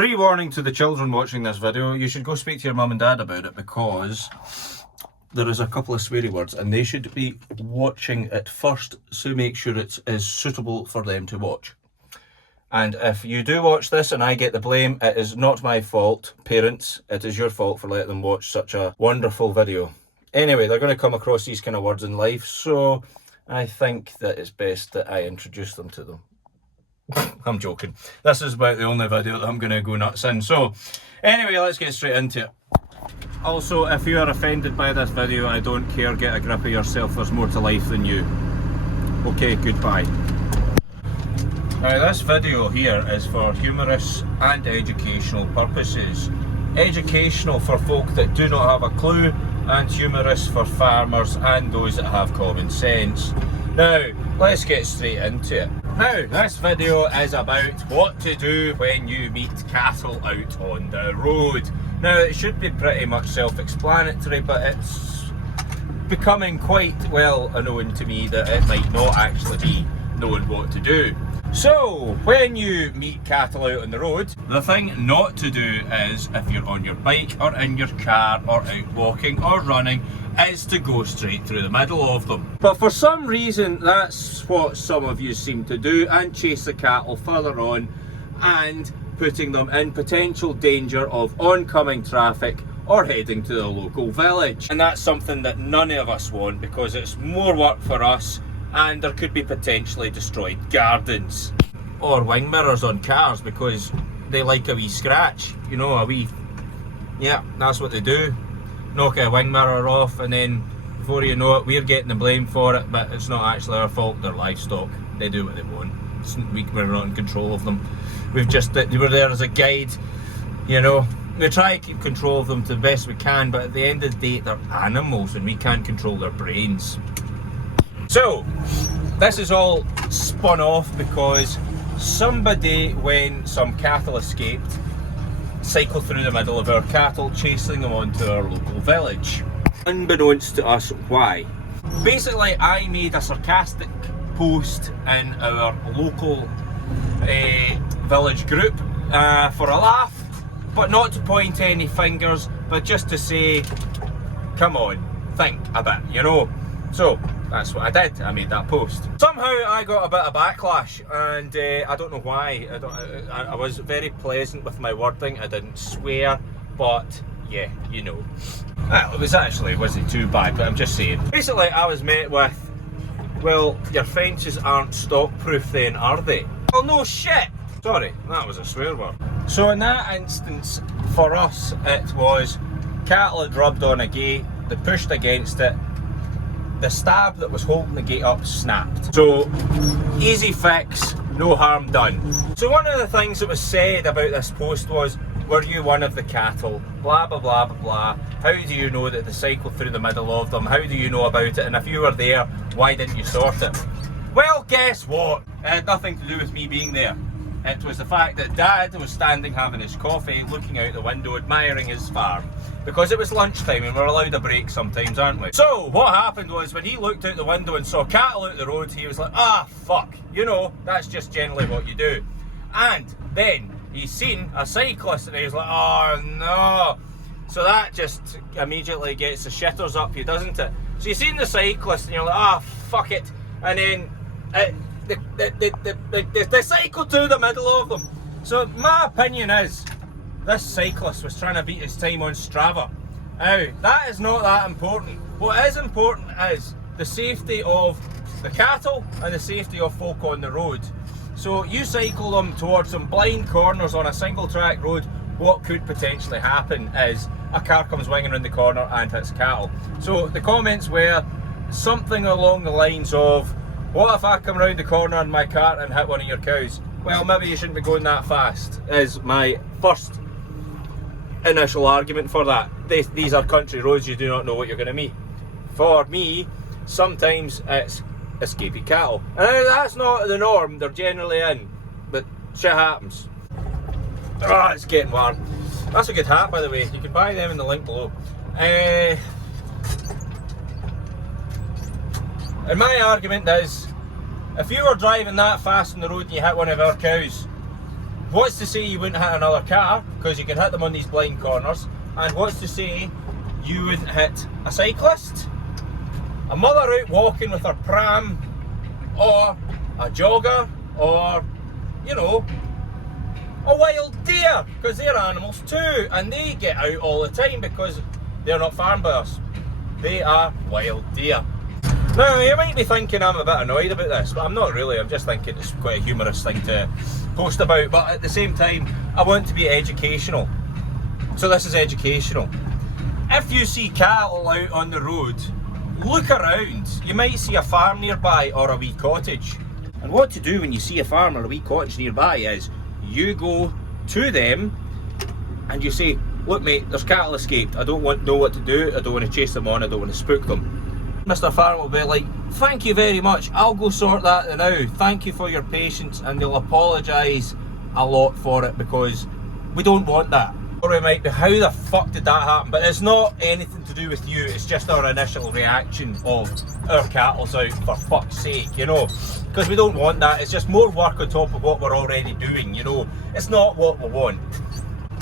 Pre-warning to the children watching this video, you should go speak to your mum and dad about it because there is a couple of sweary words and they should be watching it first, so make sure it is suitable for them to watch. And if you do watch this and I get the blame, it is not my fault, parents. It is your fault for letting them watch such a wonderful video. Anyway, they're going to come across these kind of words in life, so I think that it's best that I introduce them to them. I'm joking. This is about the only video that I'm going to go nuts in. So, anyway, let's get straight into it. Also, if you are offended by this video, I don't care. Get a grip of yourself. There's more to life than you. Okay, goodbye. Now, this video here is for humorous and educational purposes. Educational for folk that do not have a clue, and humorous for farmers and those that have common sense. Now, let's get straight into it. Now, this video is about what to do when you meet cattle out on the road. Now, it should be pretty much self-explanatory, but it's becoming quite well known to me that it might not actually be known what to do. So, when you meet cattle out on the road, the thing not to do is, if you're on your bike or in your car or out walking or running, is to go straight through the middle of them. But for some reason, that's what some of you seem to do and chase the cattle further on and putting them in potential danger of oncoming traffic or heading to the local village. And that's something that none of us want because it's more work for us and there could be potentially destroyed gardens. Or wing mirrors on cars because they like a wee scratch, you know, a wee, yeah, that's what they do. Knock a wing mirror off and then before you know it, we're getting the blame for it, but it's not actually our fault. They're livestock. They do what they want. We're not in control of them. We're there as a guide, you know. We try to keep control of them to the best we can, but at the end of the day, they're animals and we can't control their brains. So, this is all spun off because somebody, when some cattle escaped, cycled through the middle of our cattle, chasing them onto our local village. Unbeknownst to us, why? Basically, I made a sarcastic post in our local village group for a laugh, but not to point any fingers, but just to say, come on, think a bit, you know? So, that's what I did. I made that post. Somehow I got a bit of backlash and I don't know why. I was very pleasant with my wording. I didn't swear, but yeah, you know. Well, it wasn't too bad, but I'm just saying. Basically, I was met with, well, your fences aren't stock proof then, are they? Well, no shit. Sorry, that was a swear word. So in that instance, for us, it was cattle had rubbed on a gate, they pushed against it, the stab that was holding the gate up snapped. So, easy fix, no harm done. So one of the things that was said about this post was, were you one of the cattle? Blah, blah, blah, blah, blah. How do you know that they cycled through the middle of them? How do you know about it? And if you were there, why didn't you sort it? Well, guess what? It had nothing to do with me being there. It was the fact that Dad was standing having his coffee, looking out the window, admiring his farm. Because it was lunchtime and we're allowed a break sometimes, aren't we? So, what happened was when he looked out the window and saw cattle out the road, he was like, ah, fuck. You know, that's just generally what you do. And then he's seen a cyclist and he was like, oh no. So that just immediately gets the shitters up you, doesn't it? So you've seen the cyclist and you're like, ah, fuck it. And then they cycled through the middle of them. So my opinion is, this cyclist was trying to beat his time on Strava. Now, that is not that important. What is important is the safety of the cattle and the safety of folk on the road. So you cycle them towards some blind corners on a single track road, what could potentially happen is a car comes winging around the corner and hits cattle. So the comments were something along the lines of, what if I come round the corner in my car and hit one of your cows? Well, maybe you shouldn't be going that fast, is my first initial argument for that. These are country roads, you do not know what you're going to meet. For me, sometimes it's escaping cattle. And that's not the norm, they're generally in, but shit happens. Ah, it's getting warm. That's a good hat, by the way, you can buy them in the link below. And my argument is, if you were driving that fast on the road and you hit one of our cows, What's to say you wouldn't hit another car, because you can hit them on these blind corners, and what's to say you wouldn't hit a cyclist, a mother out walking with her pram, or a jogger, or, you know, a wild deer, because they're animals too, and they get out all the time because they're not farmed by us. They are wild deer. Now, you might be thinking I'm a bit annoyed about this, but I'm not really. I'm just thinking it's quite a humorous thing to post about, but at the same time, I want to be educational. So this is educational. If you see cattle out on the road, look around. You might see a farm nearby or a wee cottage. And what to do when you see a farm or a wee cottage nearby is, you go to them and you say, look mate, there's cattle escaped. I don't know what to do. I don't want to chase them on. I don't want to spook them. Mr. Farmer will be like, thank you very much, I'll go sort that now. Thank you for your patience, and they'll apologise a lot for it because we don't want that. Or we might be, how the fuck did that happen? But it's not anything to do with you, it's just our initial reaction of our cattle's out, for fuck's sake, you know. Because we don't want that, it's just more work on top of what we're already doing, you know. It's not what we want.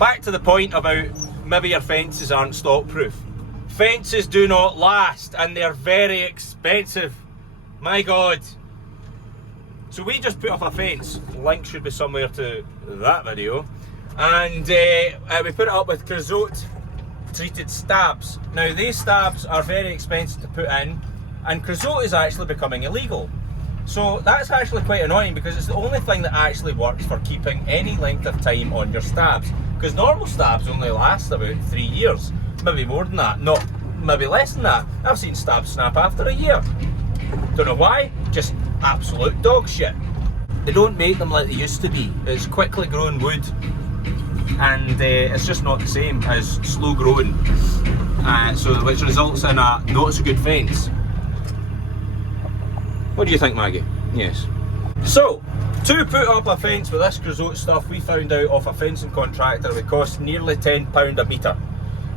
Back to the point about maybe your fences aren't stock proof. Fences do not last, and they're very expensive. My God. So we just put up a fence, link should be somewhere to that video, and we put it up with creosote treated stabs. Now these stabs are very expensive to put in, and creosote is actually becoming illegal. So that's actually quite annoying, because it's the only thing that actually works for keeping any length of time on your stabs. Because normal stabs only last about 3 years. Maybe more than that, not maybe less than that. I've seen stabs snap after a year. Don't know why, just absolute dog shit. They don't make them like they used to be. It's quickly grown wood, and it's just not the same as slow growing. So which results in a not so good fence. What do you think, Maggie? Yes. So, to put up a fence with this creosote stuff, we found out off a fencing contractor it would cost nearly £10 a metre.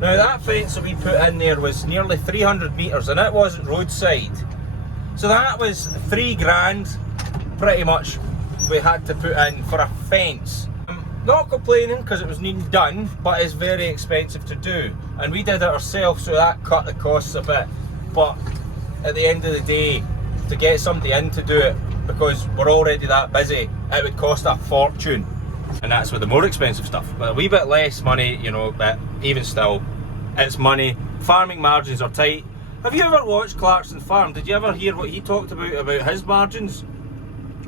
Now that fence that we put in there was nearly 300 metres, and it wasn't roadside. So that was £3,000 pretty much we had to put in for a fence. I'm not complaining because it was needing done, but it's very expensive to do. And we did it ourselves, so that cut the costs a bit. But at the end of the day, to get somebody in to do it, because we're already that busy, it would cost a fortune. And that's with the more expensive stuff. But a wee bit less money, you know, but even still, it's money. Farming margins are tight. Have you ever watched Clarkson Farm? Did you ever hear what he talked about his margins?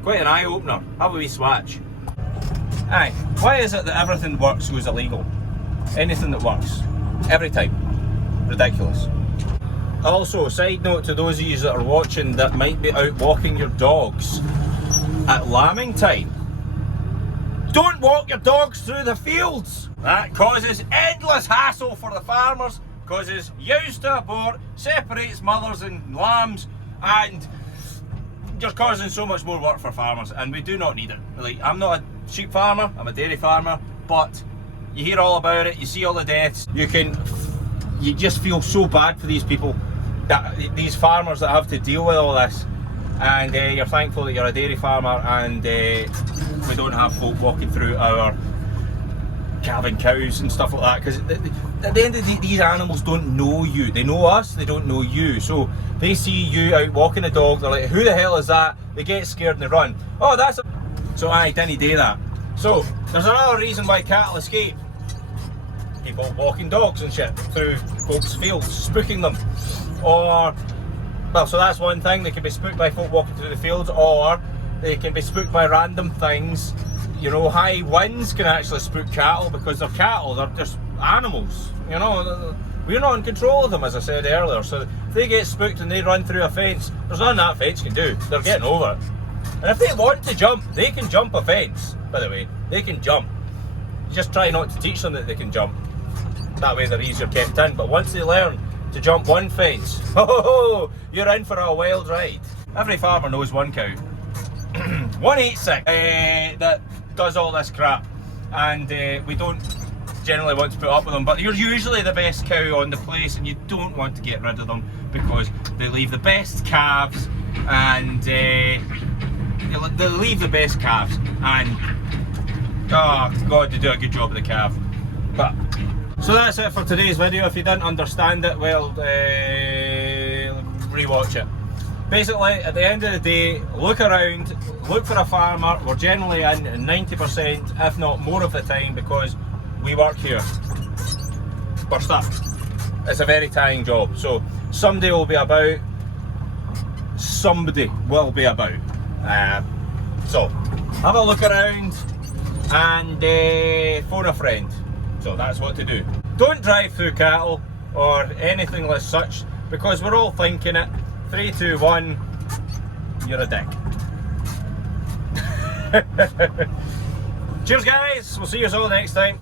Quite an eye-opener. Have a wee swatch. Aye, why is it that everything that works goes illegal? Anything that works. Every time. Ridiculous. Also, side note to those of you that are watching that might be out walking your dogs at lambing time. Don't walk your dogs through the fields. That causes endless hassle for the farmers, causes ewes to abort, separates mothers and lambs, and you're causing so much more work for farmers, and we do not need it. Like, I'm not a sheep farmer, I'm a dairy farmer, but you hear all about it, you see all the deaths, you just feel so bad for these people, these farmers that have to deal with all this. And you're thankful that you're a dairy farmer, and we don't have folk walking through our calving cows and stuff like that, because at the end of the day, these animals don't know you. They know us, they don't know you. So they see you out walking a dog, they're like, who the hell is that? They get scared and they run. Oh, that's a... So I didn't do that. So there's another reason why cattle escape. People walking dogs and shit through folks' fields, spooking them. Or... well, so that's one thing. They can be spooked by folk walking through the fields, or they can be spooked by random things. You know, high winds can actually spook cattle, because they're cattle, they're just animals. You know, we're not in control of them, as I said earlier. So if they get spooked and they run through a fence, there's nothing that fence can do. They're getting over it. And if they want to jump, they can jump a fence, by the way. They can jump. You just try not to teach them that they can jump. That way they're easier kept in. But once they learn to jump one fence, oh, you're in for a wild ride. Every farmer knows one cow, 186, that does all this crap, and we don't generally want to put up with them, but you're usually the best cow on the place, and you don't want to get rid of them because they leave the best calves, and they leave the best calves, and Oh God, they do a good job of the calf. But so that's it for today's video. If you didn't understand it, well, rewatch it. Basically, at the end of the day, look around, look for a farmer. We're generally in 90%, if not more of the time, because we work here. We're stuck. It's a very tiring job. So somebody will be about. Somebody will be about. So have a look around and phone a friend. So that's what to do. Don't drive through cattle or anything like such, because we're all thinking it. 3, 2, 1, you're a dick. Cheers guys, we'll see you all next time.